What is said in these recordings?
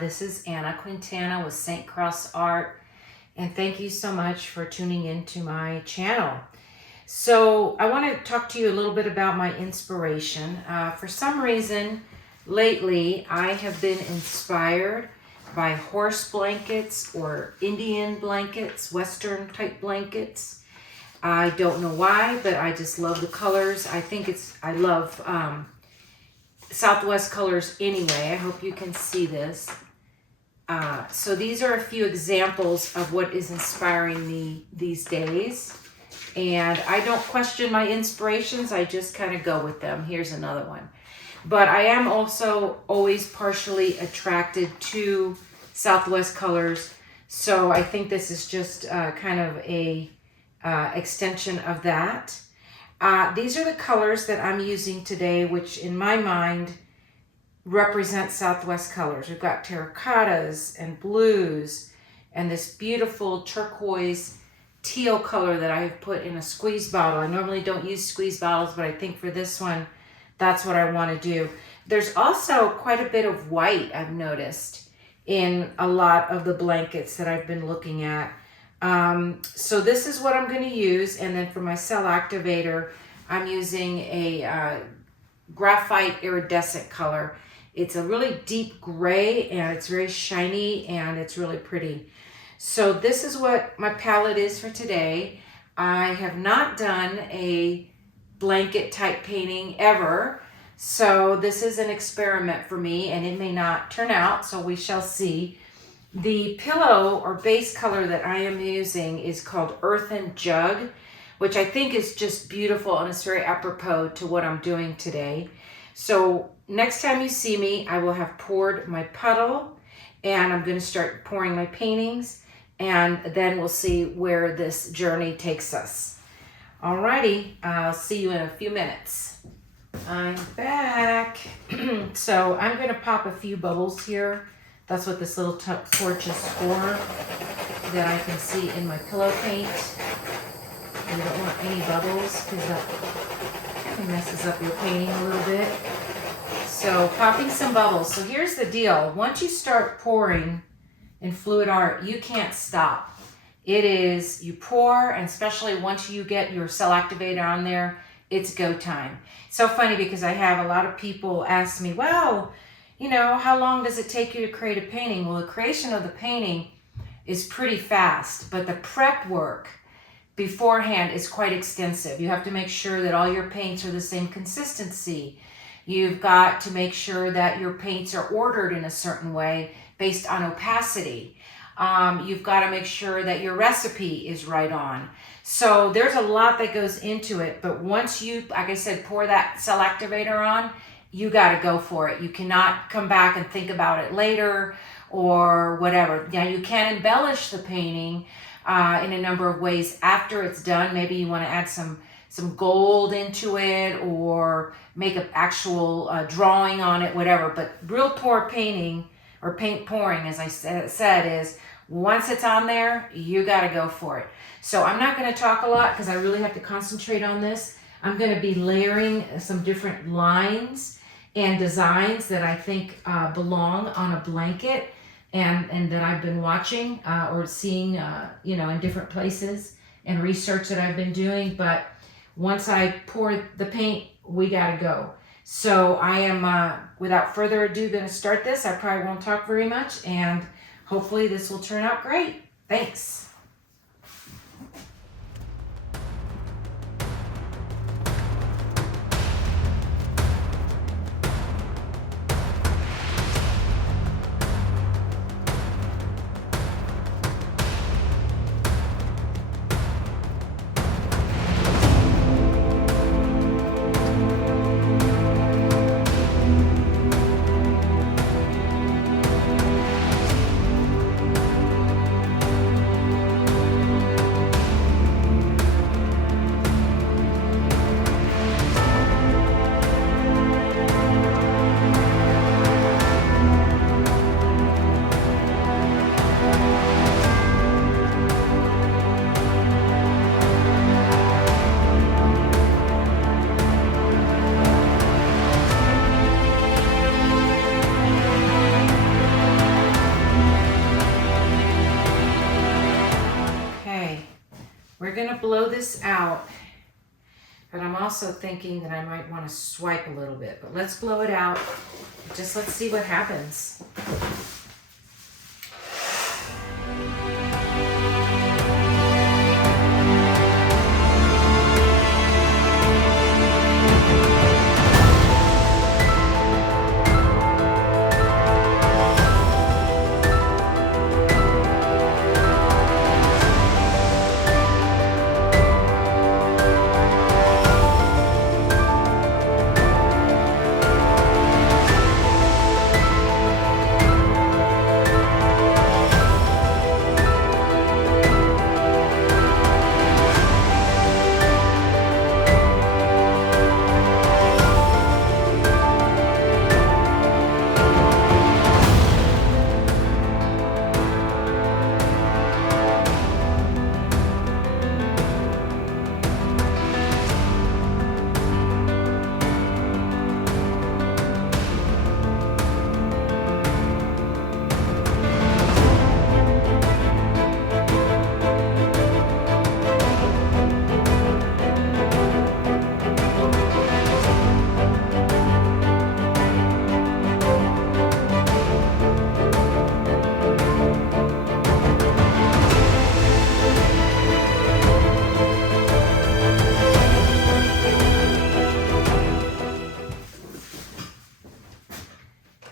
This is Anna Quintana with St. Cross Art, and thank you so much for tuning into my channel. So I want to talk to you a little bit about my inspiration. For some reason, lately I have been inspired by horse blankets or Indian blankets, Western type blankets. I don't know why, but I just love the colors. I love Southwest colors anyway. I hope you can see this. So these are a few examples of what is inspiring me these days. And I don't question my inspirations. I just kind of go with them. Here's another one. But I am also always partially attracted to Southwest colors. So I think this is just kind of a extension of that. These are the colors that I'm using today, which in my mind represent Southwest colors. We've got terracottas and blues and this beautiful turquoise teal color that I have put in a squeeze bottle. I normally don't use squeeze bottles, but I think for this one, that's what I want to do. There's also quite a bit of white I've noticed in a lot of the blankets that I've been looking at. So this is what I'm going to use, and then for my cell activator I'm using a graphite iridescent color. It's a really deep gray and it's very shiny and it's really pretty. So this is what my palette is for today. I have not done a blanket type painting ever, so this is an experiment for me and it may not turn out, so we shall see. The pillow or base color that I am using is called Earthen Jug, which I think is just beautiful and it's very apropos to what I'm doing today. So next time you see me, I will have poured my puddle and I'm going to start pouring my paintings, and then we'll see where this journey takes us. Alrighty, I'll see you in a few minutes. I'm back. So I'm going to pop a few bubbles here. That's what this little torch is for, that I can see in my pillow paint. You don't want any bubbles because that kind of messes up your painting a little bit. So popping some bubbles. So here's the deal. Once you start pouring in fluid art, you can't stop. It is, you pour, and especially once you get your cell activator on there, it's go time. So funny because I have a lot of people ask me, well, you know, how long does it take you to create a painting? Well, the creation of the painting is pretty fast, but the prep work beforehand is quite extensive. You have to make sure that all your paints are the same consistency. You've got to make sure that your paints are ordered in a certain way based on opacity. You've got to make sure that your recipe is right on. So there's a lot that goes into it, but once you, like I said, pour that cell activator on, you got to go for it. You cannot come back and think about it later or whatever. Now you can embellish the painting in a number of ways after it's done. Maybe you want to add some gold into it or make an actual drawing on it, whatever. But real pour painting or paint pouring, as I said, is once it's on there, you got to go for it. So I'm not going to talk a lot because I really have to concentrate on this. I'm going to be layering some different lines and designs that I think belong on a blanket and that I've been watching or seeing in different places and research that I've been doing. But once I pour the paint, we got to go. So I am, without further ado, going to start this. I probably won't talk very much, and hopefully this will turn out great. Thanks. blow this out, but I'm also thinking that I might want to swipe a little bit. But let's blow it out. Just let's see what happens.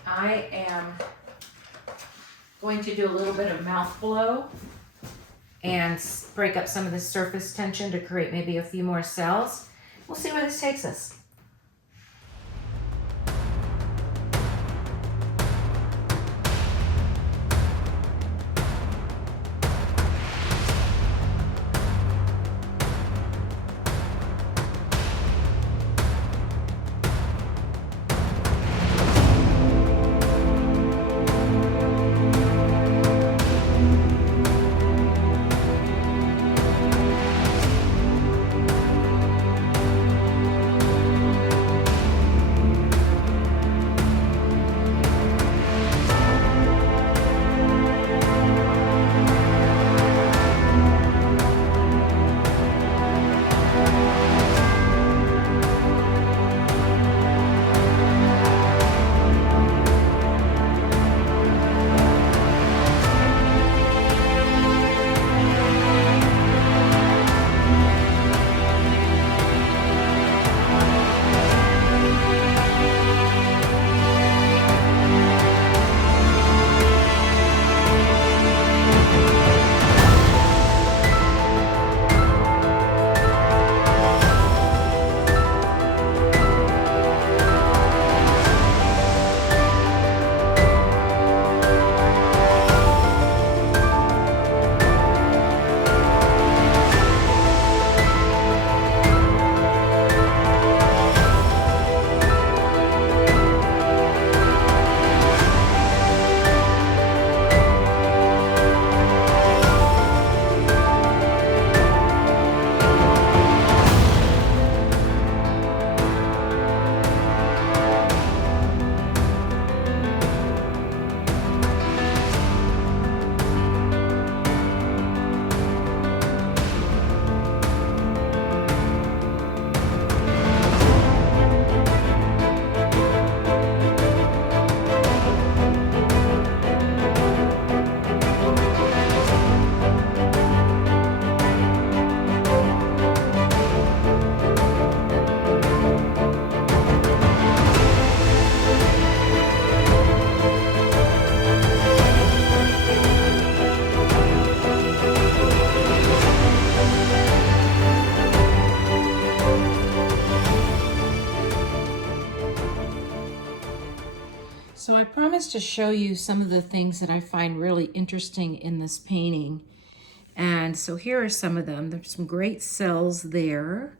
I am going to do a little bit of mouth blow and break up some of the surface tension to create maybe a few more cells. We'll see where this takes us. So I promised to show you some of the things that I find really interesting in this painting. And so here are some of them. There's some great cells there.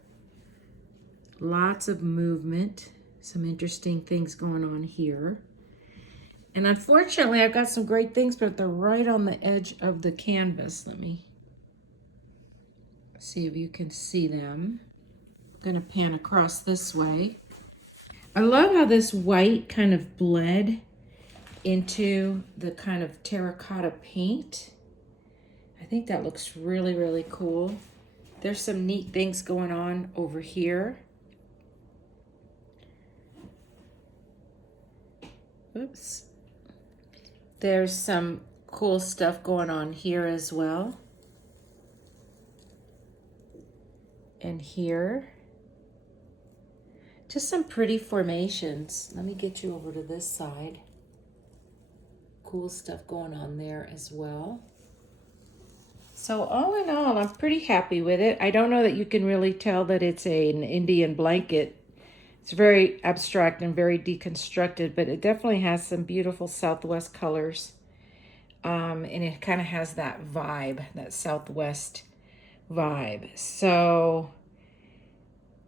Lots of movement. Some interesting things going on here. And unfortunately, I've got some great things, but they're right on the edge of the canvas. Let me see if you can see them. I'm gonna pan across this way. I love how this white kind of bled into the kind of terracotta paint. I think that looks really, really cool. There's some neat things going on over here. Oops. There's some cool stuff going on here as well. And here. Just some pretty formations. Let me get you over to this side. Cool stuff going on there as well. So all in all, I'm pretty happy with it. I don't know that you can really tell that it's an Indian blanket. It's very abstract and very deconstructed, but it definitely has some beautiful Southwest colors. And it kind of has that vibe, that Southwest vibe. So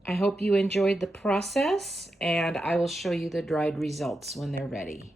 I hope you enjoyed the process, and I will show you the dried results when they're ready.